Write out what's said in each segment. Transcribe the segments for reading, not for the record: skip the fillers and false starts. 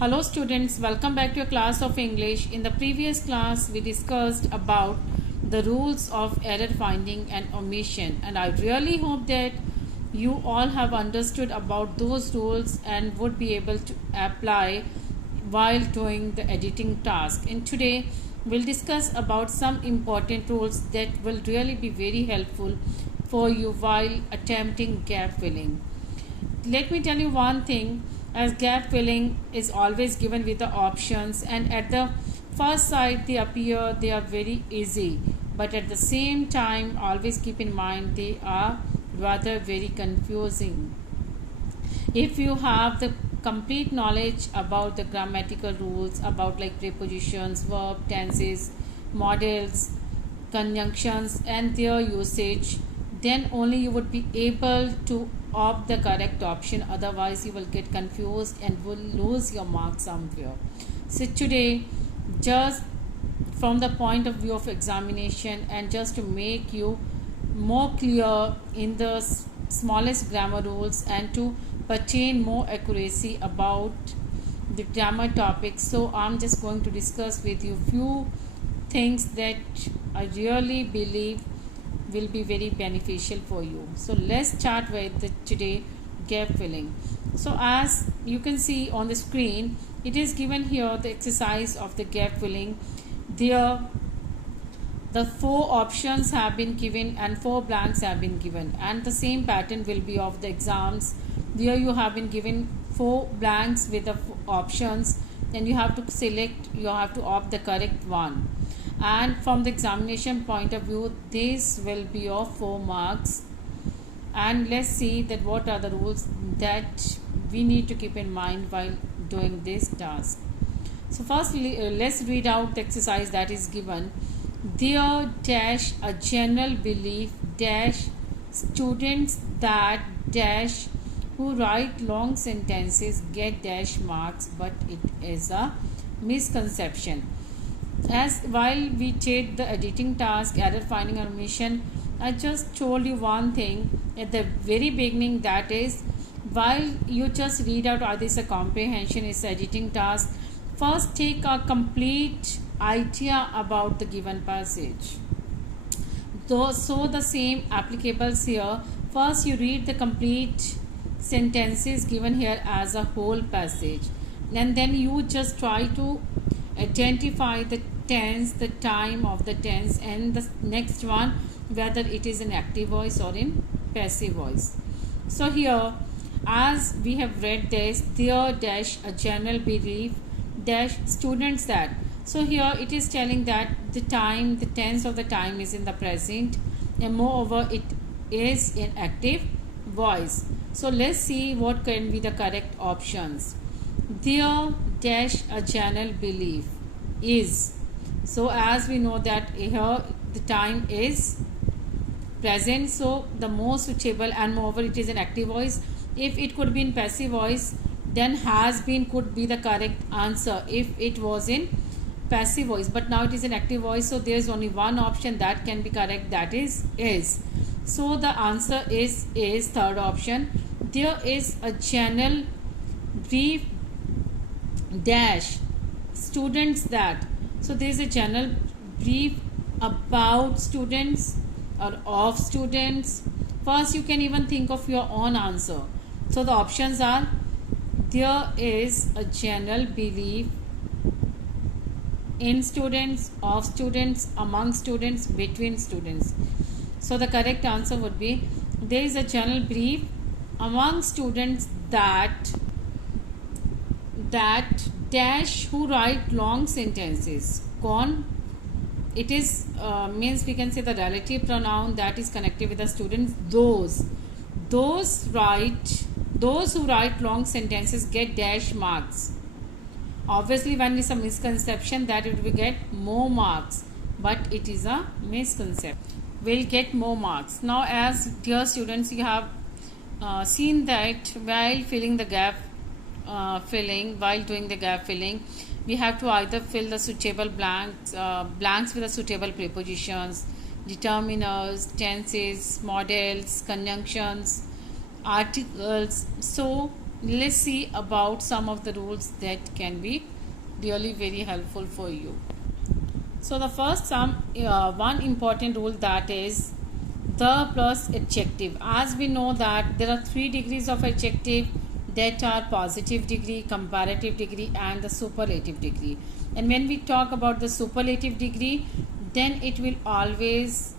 Hello students, welcome back to your class of English. In the previous class, we discussed about the rules of error finding and omission, and I really hope that you all have understood about those rules and would be able to apply while doing the editing task. And today we'll discuss about some important rules that will really be very helpful for you while attempting gap filling. Let me tell you one thing, as gap filling is always given with the options, and at the first sight they are very easy, but at the same time always keep in mind they are rather very confusing. If you have the complete knowledge about the grammatical rules, about like prepositions, verb, tenses, models, conjunctions and their usage, then only you would be able to opt the correct option. Otherwise you will get confused and will lose your mark somewhere. So today, just from the point of view of examination and just to make you more clear in the smallest grammar rules and to pertain more accuracy about the grammar topics, so I'm just going to discuss with you few things that I really believe will be very beneficial for you. So let's start with the today gap filling. So as you can see on the screen, it is given here the exercise of the gap filling. There the 4 options have been given and 4 blanks have been given, and the same pattern will be of the exams. There you have been given 4 blanks with the options, and you have to select, you have to opt the correct one. And from the examination point of view, this will be of 4 marks. And let's see that what are the rules that we need to keep in mind while doing this task. So firstly, let's read out the exercise that is given. There dash a general belief dash students that dash who write long sentences get dash marks, but it is a misconception. As while we did the editing task, error finding and omission, I just told you one thing at the very beginning, that is, while you just read out either it's a comprehension, it's an editing task, first take a complete idea about the given passage. So the same applicables here. First you read the complete sentences given here as a whole passage, and then you just try to identify the tense, the time of the tense, and the next one whether it is in active voice or in passive voice. So here, as we have read this, there dash a general belief dash students that. So here it is telling that the time, the tense of the time is in the present, and moreover it is in active voice. So let's see what can be the correct options. There dash a general belief is. So as we know that here the time is present, so the most suitable, and moreover it is in active voice. If it could be in passive voice, then has been could be the correct answer if it was in passive voice, but now it is in active voice, so there is only one option that can be correct, that is. So the answer is third option. There is a general brief dash students that. So there is a general brief about students or of students. First you can even think of your own answer. So the options are: there is a general belief in students, of students, among students, between students. So the correct answer would be: there is a general belief among students that dash who write long sentences. Con, it is means we can say the relative pronoun that is connected with the students. Those who write long sentences get dash marks. Obviously when it's a misconception, that it will get more marks, but it is a misconception, will get more marks. Now as dear students, you have seen that while filling the gap while doing the gap filling, we have to either fill the suitable blanks with the suitable prepositions, determiners, tenses, models, conjunctions, articles. So let's see about some of the rules that can be really very helpful for you. So the first one important rule, that is the plus adjective. As we know that there are 3 degrees of adjective, that are positive degree, comparative degree, and the superlative degree. And when we talk about the superlative degree, then it will always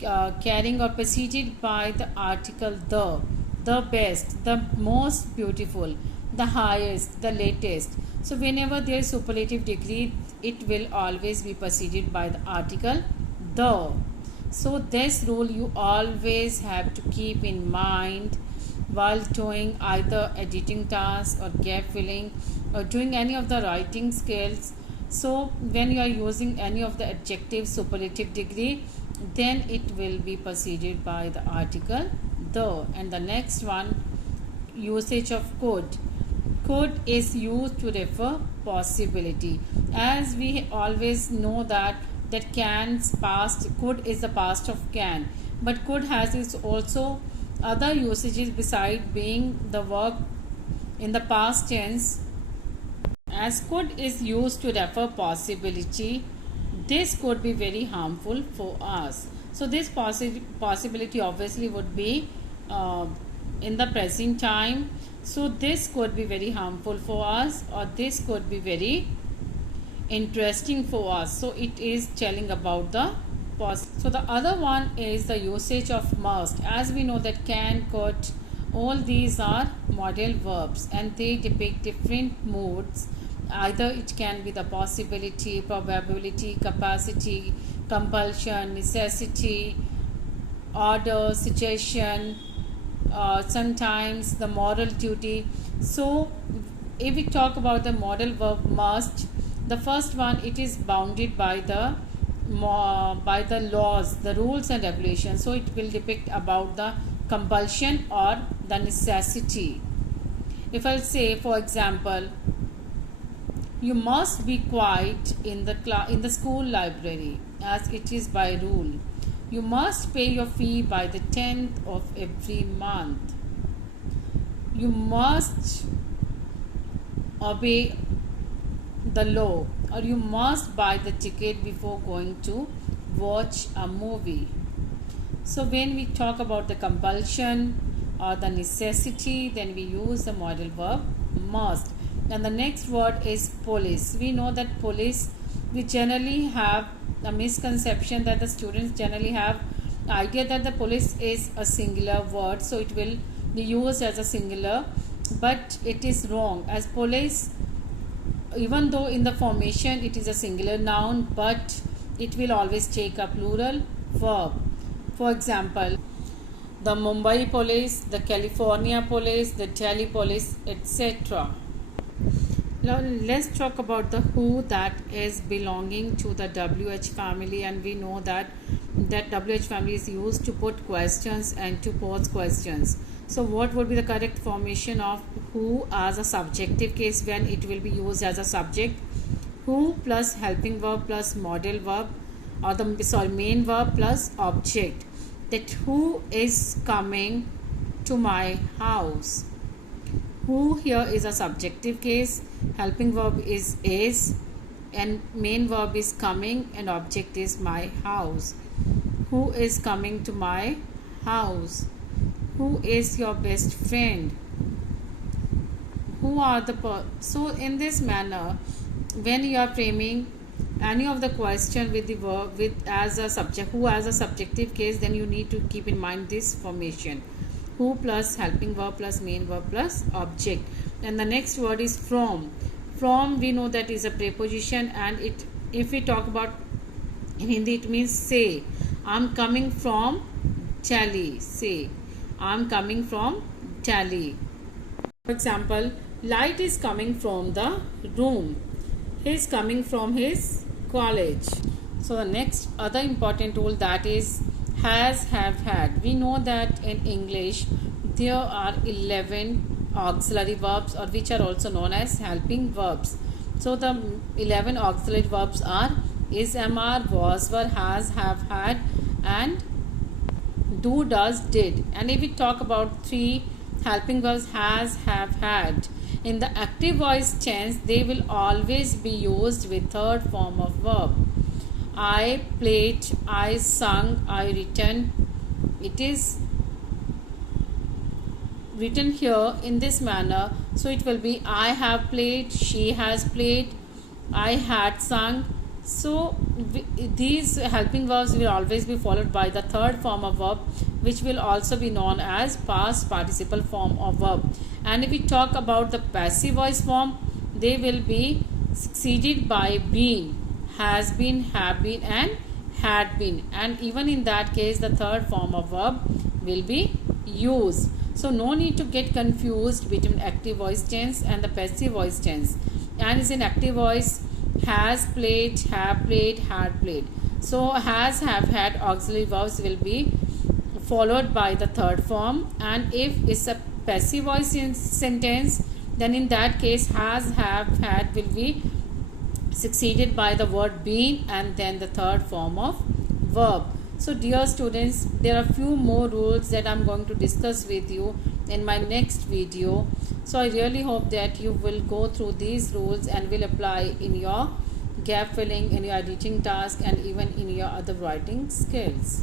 carrying or preceded by the article the best, the most beautiful, the highest, the latest. So whenever there is superlative degree, it will always be preceded by the article the. So this rule you always have to keep in mind while doing either editing tasks or gap filling or doing any of the writing skills. So when you are using any of the adjective superlative degree, then it will be preceded by the article the. And the next one, usage of could. Could is used to refer possibility. As we always know that can's past, could is the past of can, but could has its also other usages beside being the verb in the past tense. As could is used to refer possibility, this could be very harmful for us. So this possibility obviously would be in the present time. So this could be very harmful for us, or this could be very interesting for us. So it is telling about the past. So the other one is the usage of must. As we know that can, could, all these are modal verbs and they depict different moods. Either it can be the possibility, probability, capacity, compulsion, necessity, order, suggestion, sometimes the moral duty. So if we talk about the modal verb must, the first one, it is bounded by the laws, the rules and regulations. So it will depict about the compulsion or the necessity. If I'll say, for example, you must be quiet in the school library, as it is by rule. You must pay your fee by the 10th of every month. You must obey the law, or you must buy the ticket before going to watch a movie. So when we talk about the compulsion or the necessity, then we use the modal verb must. And the next word is police. We know that police, we generally have a misconception that the students generally have idea that the police is a singular word, so it will be used as a singular, but it is wrong. As police, even though in the formation it is a singular noun, but it will always take a plural verb. For example, the Mumbai police, the California police, the Delhi police, etc. Now let's talk about the who, that is belonging to the WH family, and we know that WH family is used to put questions and to pose questions. So what would be the correct formation of who as a subjective case when it will be used as a subject? Who plus helping verb plus modal verb, or the main verb plus object. That who is coming to my house. Who here is a subjective case, helping verb is, and main verb is coming, and object is my house. Who is coming to my house? Who is your best friend? Who are the so in this manner, when you are framing any of the question with the verb with as a subject, who as a subjective case, then you need to keep in mind this formation: who plus helping verb plus main verb plus object. And the next word is from. From, we know that is a preposition, and it, if we talk about in Hindi, it means say. I'm coming from Delhi. Say, I'm coming from Delhi. For example, light is coming from the room. He is coming from his college. So the next other important rule, that is has, have, had. We know that in English there are 11 auxiliary verbs, or which are also known as helping verbs. So the 11 auxiliary verbs are is, am, are, was, were, has, have, had, and do, does, did. And if we talk about 3 helping verbs has, have, had. In the active voice tense, they will always be used with third form of verb. I played, I sung, I written. It is written here in this manner, so it will be I have played, she has played, I had sung. So these helping verbs will always be followed by the third form of verb, which will also be known as past participle form of verb. And if we talk about the passive voice form, they will be succeeded by been, has been, have been, and had been. And even in that case, the third form of verb will be used. So no need to get confused between active voice tense and the passive voice tense. And is in active voice, has played, have played, had played. So has, have, had auxiliary verbs will be followed by the third form. And if it's a passive voice sentence, then in that case has, have, had will be succeeded by the word been and then the third form of verb. So dear students, there are few more rules that I'm going to discuss with you in my next video. So I really hope that you will go through these rules and will apply in your gap filling, in your editing task, and even in your other writing skills.